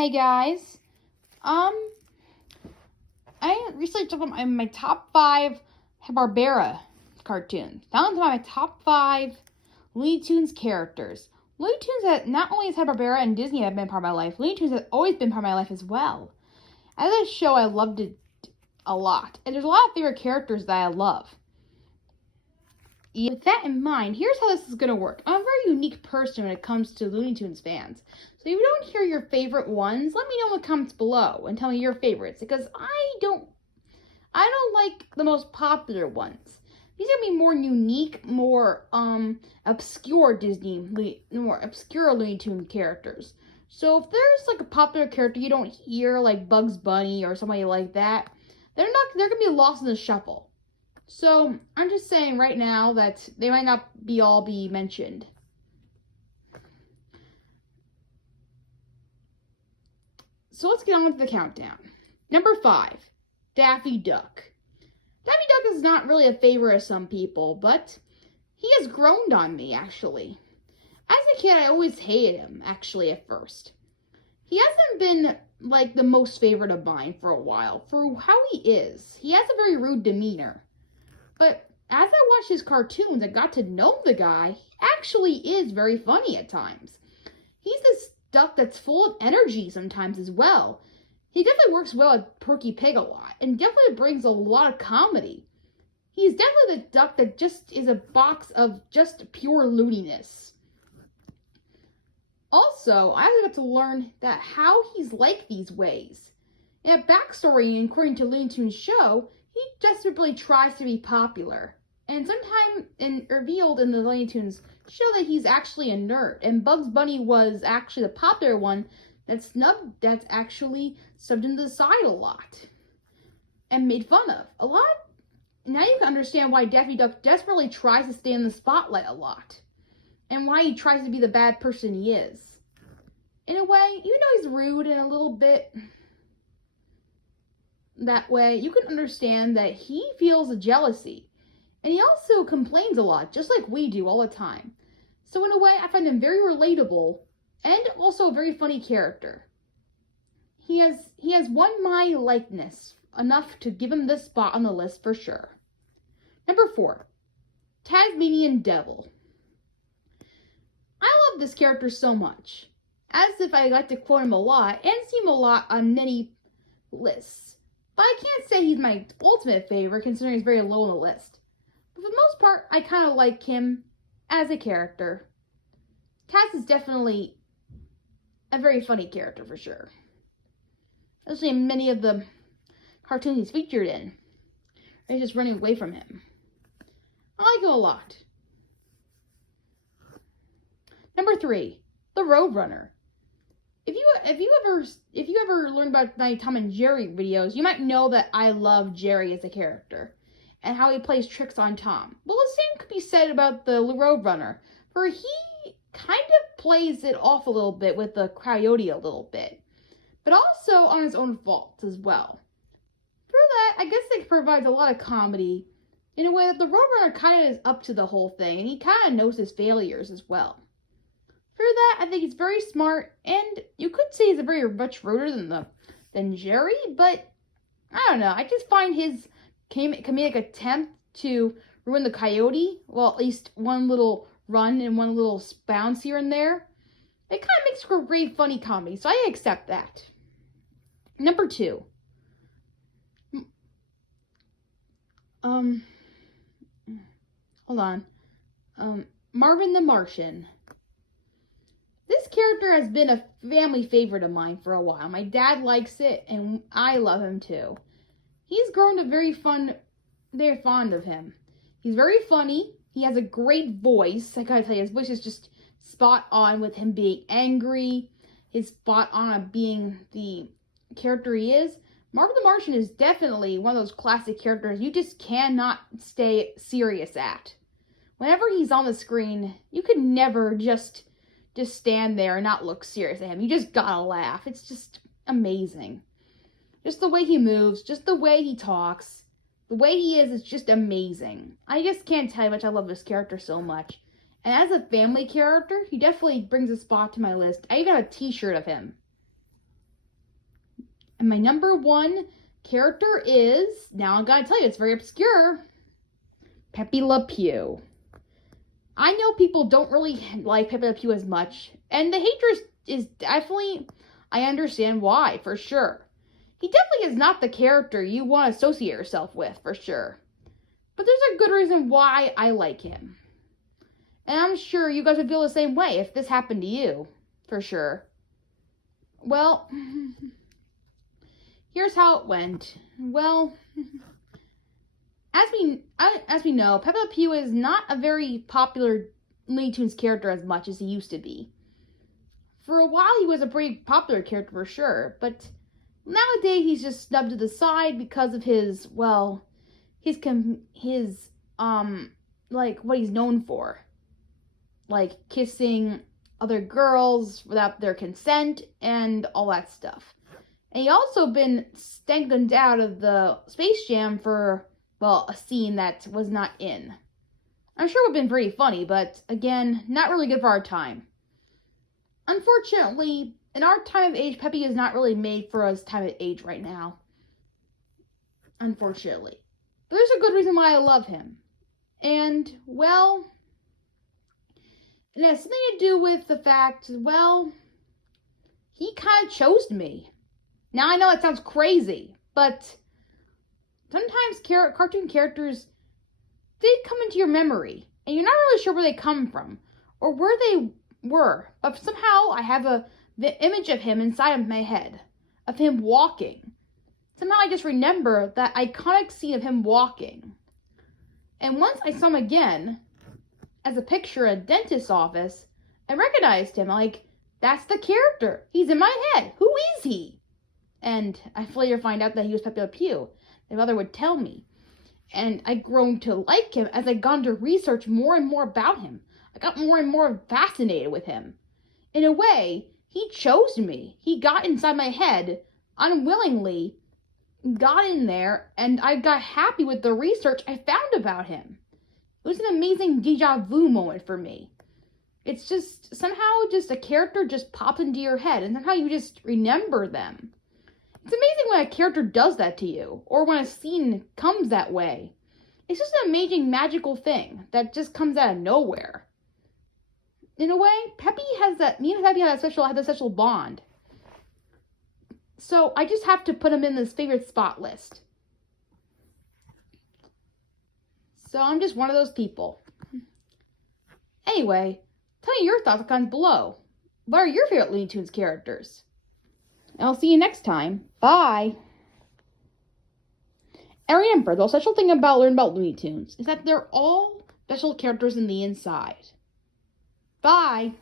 Hey guys, I recently took my top 5 Barbera cartoons. Down to my top 5 Looney Tunes characters. Looney Tunes that not only has Barbera and Disney have been part of my life, Looney Tunes has always been part of my life as well. As a show, I loved it a lot, and there's a lot of favorite characters that I love. With that in mind, here's how this is going to work. I'm a very unique person when it comes to Looney Tunes fans. So if you don't hear your favorite ones, let me know in the comments below and tell me your favorites, because I don't like the most popular ones. These are going to be more unique, more obscure more obscure Looney Tunes characters. So if there's like a popular character you don't hear, like Bugs Bunny or somebody like that, they're going to be lost in the shuffle. So, I'm just saying right now that they might not all be mentioned. So let's get on with the countdown. Number 5, Daffy Duck. Daffy Duck is not really a favorite of some people, but he has grown on me, actually. As a kid, I always hated him, actually, at first. He hasn't been, like, the most favorite of mine for a while, for how he is. He has a very rude demeanor. But as I watched his cartoons and got to know the guy, he actually is very funny at times. He's this duck that's full of energy sometimes as well. He definitely works well with Porky Pig a lot and definitely brings a lot of comedy. He's definitely the duck that just is a box of just pure looniness. Also, I got to learn that how he's like these ways. In a backstory, according to Looney Tunes show, he desperately tries to be popular, and sometimes revealed in the Looney Tunes show that he's actually a nerd, and Bugs Bunny was actually the popular one that's actually subbed into the side a lot and made fun of a lot. Now you can understand why Daffy Duck desperately tries to stay in the spotlight a lot, and why he tries to be the bad person he is. In a way, even though he's rude and a little bit that way, you can understand that he feels a jealousy. And he also complains a lot, just like we do all the time. So in a way, I find him very relatable and also a very funny character. He has won my likeness enough to give him this spot on the list for sure. Number 4, Tasmanian Devil. I love this character so much, as if I like to quote him a lot and see him a lot on many lists. But I can't say he's my ultimate favorite, considering he's very low on the list. But for the most part, I kind of like him as a character. Taz is definitely a very funny character for sure. Especially in many of the cartoons he's featured in. He's just running away from him. I like him a lot. Number 3, the Roadrunner. If you ever learned about my Tom and Jerry videos, you might know that I love Jerry as a character and how he plays tricks on Tom. Well, the same could be said about the Roadrunner, for he kind of plays it off a little bit with the Coyote a little bit, but also on his own faults as well. For that, I guess it provides a lot of comedy in a way that the Roadrunner kind of is up to the whole thing, and he kind of knows his failures as well. For that, I think he's very smart, and you could say he's a very much ruder than Jerry, but I don't know. I just find his comedic attempt to ruin the Coyote, well, at least one little run and one little bounce here and there, it kind of makes for a great funny comedy, so I accept that. Number 2. Marvin the Martian. This character has been a family favorite of mine for a while. My dad likes it, and I love him too. He's grown to very fond of him. He's very funny. He has a great voice. I gotta tell you, his voice is just spot on with him being angry. His spot on of being the character he is. Marvin the Martian is definitely one of those classic characters you just cannot stay serious at. Whenever he's on the screen, you could never just stand there and not look serious at him. You just gotta laugh. It's just amazing. Just the way he moves, just the way he talks, the way he is just amazing. I just can't tell you how much I love this character so much. And as a family character, he definitely brings a spot to my list. I even have a t-shirt of him. And my number 1 character is, now I gotta tell you, it's very obscure, Pepe Le Pew. I know people don't really like Pepe Le Pew as much, and the hatred is definitely, I understand why, for sure. He definitely is not the character you want to associate yourself with, for sure. But there's a good reason why I like him. And I'm sure you guys would feel the same way if this happened to you, for sure. Well, here's how it went. Well, as we know, Pepe Le Pew is not a very popular Looney Tunes character as much as he used to be. For a while, he was a pretty popular character for sure, but nowadays he's just snubbed to the side because of his, well, like what he's known for, like kissing other girls without their consent and all that stuff. And he also been stangled out of the Space Jam for, well, a scene that was not in. I'm sure it would have been pretty funny, but again, not really good for our time. Unfortunately, in our time of age, Pepe is not really made for us time of age right now. Unfortunately. But there's a good reason why I love him. And, well, it has something to do with the fact, well, he kind of chose me. Now, I know it sounds crazy, but sometimes cartoon characters, they come into your memory, and you're not really sure where they come from, or where they were, but somehow I have the image of him inside of my head, of him walking. Somehow I just remember that iconic scene of him walking. And once I saw him again, as a picture at a dentist's office, I recognized him, like, that's the character. He's in my head. Who is he? And I later find out that he was Pepe Le Pew. My mother would tell me. And I grown to like him as I gone to research more and more about him. I got more and more fascinated with him. In a way, he chose me. He got inside my head, unwillingly, got in there, and I got happy with the research I found about him. It was an amazing deja vu moment for me. It's just, somehow just a character just pops into your head, and somehow you just remember them. It's amazing when a character does that to you, or when a scene comes that way. It's just an amazing, magical thing that just comes out of nowhere. In a way, me and Pepe had a special bond. So I just have to put him in this favorite spot list. So I'm just one of those people. Anyway, tell me your thoughts in the comments below. What are your favorite Looney Tunes characters? And I'll see you next time. Bye! And remember, the special thing about learning about Looney Tunes is that they're all special characters in the inside. Bye!